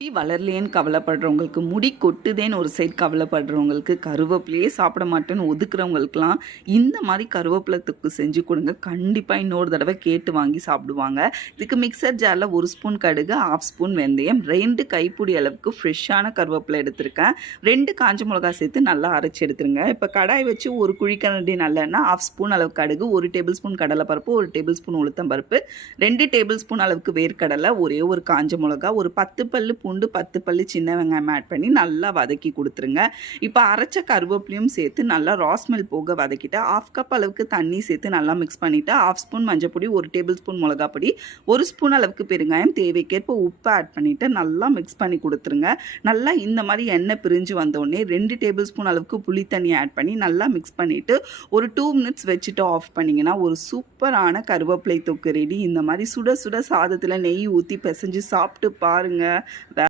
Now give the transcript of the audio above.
முடி வளரலேன்னு கவலைப்படுறவங்களுக்கு, முடி கொட்டுதேன்னு ஒரு சைடு கவலைப்படுறவங்களுக்கு, கருவேப்பிலையே சாப்பிட மாட்டேன்னு ஒதுக்குறவங்களுக்குலாம் இந்த மாதிரி கருவேப்பிலை தொக்கு செஞ்சு கொடுங்க. கண்டிப்பாக இன்னொரு தடவை கேட்டு வாங்கி சாப்பிடுவாங்க. இதுக்கு மிக்சர் ஜாரில் 1 ஸ்பூன் கடுகு, 1/2 ஸ்பூன் வெந்தயம், 2 கைப்பிடி அளவுக்கு ஃப்ரெஷ்ஷான கருவேப்பிலை எடுத்திருக்கேன். 2 காஞ்ச மிளகா சேர்த்து நல்லா அரைச்சி எடுத்துருங்க. இப்போ கடாய் வச்சு ஒரு குழிக்கரண்டி நல்லெண்ணெய், 1/2 ஸ்பூன் அளவு கடுகு, 1 டேபிள் ஸ்பூன் கடலைப்பருப்பு, 1 டேபிள் ஸ்பூன் உளுத்தம்பருப்பு, 2 டேபிள் ஸ்பூன் அளவுக்கு வேர்க்கடலை, ஒரே ஒரு காஞ்ச மிளகா, ஒரு 10 பல்லு பூண்டு, 10 பல்லு சின்ன வெங்காயம் ஆட் பண்ணி நல்லா வதக்கி கொடுத்துருங்க. இப்போ அரைச்ச கருவேப்பிலையும் சேர்த்து நல்லா ராஸ்மெல் போக வதக்கிட்டு 1/2 கப் அளவுக்கு தண்ணி சேர்த்து நல்லா மிக்ஸ் பண்ணிவிட்டு 1/2 ஸ்பூன் மஞ்சப்பொடி, 1 டேபிள் ஸ்பூன் மிளகா பொடி, 1 ஸ்பூன் அளவுக்கு பெருங்காயம், தேவைக்கேற்ப உப்பு ஆட் பண்ணிவிட்டு நல்லா மிக்ஸ் பண்ணி கொடுத்துருங்க. நல்லா இந்த மாதிரி எண்ணெய் பிரிஞ்சு வந்தோடனே 2 டேபிள் ஸ்பூன் அளவுக்கு புளி தண்ணி ஆட் பண்ணி நல்லா மிக்ஸ் பண்ணிவிட்டு ஒரு 2 மினிட்ஸ் வச்சுட்டு ஆஃப் பண்ணிங்கன்னா ஒரு சூப்பரான கருவேப்பிலை தொக்கு ரெடி. இந்த மாதிரி சுட சுட சாதத்தில் நெய் ஊற்றி பிசைஞ்சு சாப்பிட்டு பாருங்கள்.